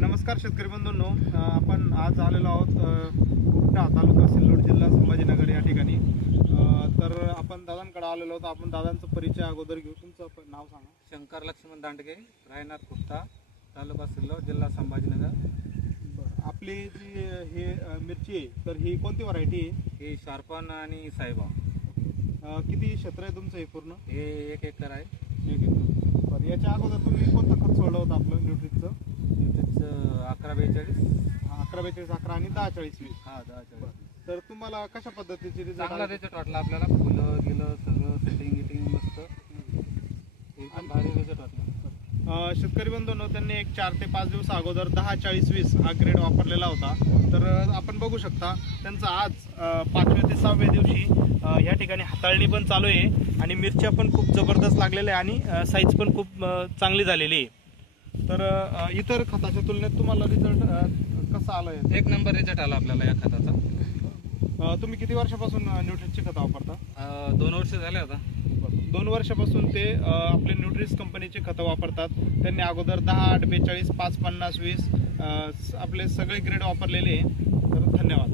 नमस्कार शेतकरी बंधूंनो. आपण आज आलेलो आहोत उपटा तालुका सिल्लोड जिल्हा संभाजीनगर या ठिकाणी. तर आपण दादांकडे आलेलो आहोत. आपण दादांचा परिचय अगोदर घेऊ. तुमचं नाव सांगा. शंकर लक्ष्मण दांडगे रायनाथ कुट्टा तालुका सिल्लोड जिल्हा संभाजीनगर. बरं. आपली जी हे मिरची आहे तर ही कोणती व्हरायटी आहे? हे शार्पन आणि साईबा अ, किती क्षेत्र आहे तुमचं हे पूर्ण? हे एक एकर आहे. एक एकर. बरं. याच्या अगोदर तुम्ही कोणतं खत सोडलं होतं आपलं न्यूट्रिकचं त्याचं अकरा बेचाळीस अकरा बेचाळीस अकरा आणि दहा चाळीस वीस. हा दहा चाळीस तर तुम्हाला कशा पद्धतीची result चांगला आले? रिझल्ट वाटला आपल्याला. फुलं गिलं सगळं सेटिंग गिटिंग मस्त. एकदम भारी रिझल्ट वाटला. अ, शेतकरी बंधूंनो त्यांनी एक चार ते पाच दिवस अगोदर दहा चाळीस वीस हा ग्रेड वापरलेला होता. तर अ, आपण बघू शकता त्यांचं आज अ, पाचव्या ते सहाव्या दिवशी अ, या ठिकाणी हाताळणी पण चालू आहे. आणि मिरच्या पण खूप जबरदस्त लागलेल्या आहे आणि साईज पण खूप अ, चांगली झालेली आहे. तर अ, इतर खताच्या तुलनेत तुम्हाला रिझल्ट कसा आला आहे एक नंबर रिझल्ट आला आपल्याला या खताचा. अ, तुम्ही किती वर्षापासून न्यूट्रिसची खतं वापरता? अं, दोन वर्ष झाले आता. दोन वर्षापासून ते अ, आपले न्यूट्रिस कंपनीचे खतं वापरतात. त्यांनी अगोदर दहा आठ बेचाळीस पाच पन्नास वीस अ, स- आपले सगळे ग्रेड वापरलेले आहे. तर धन्यवाद.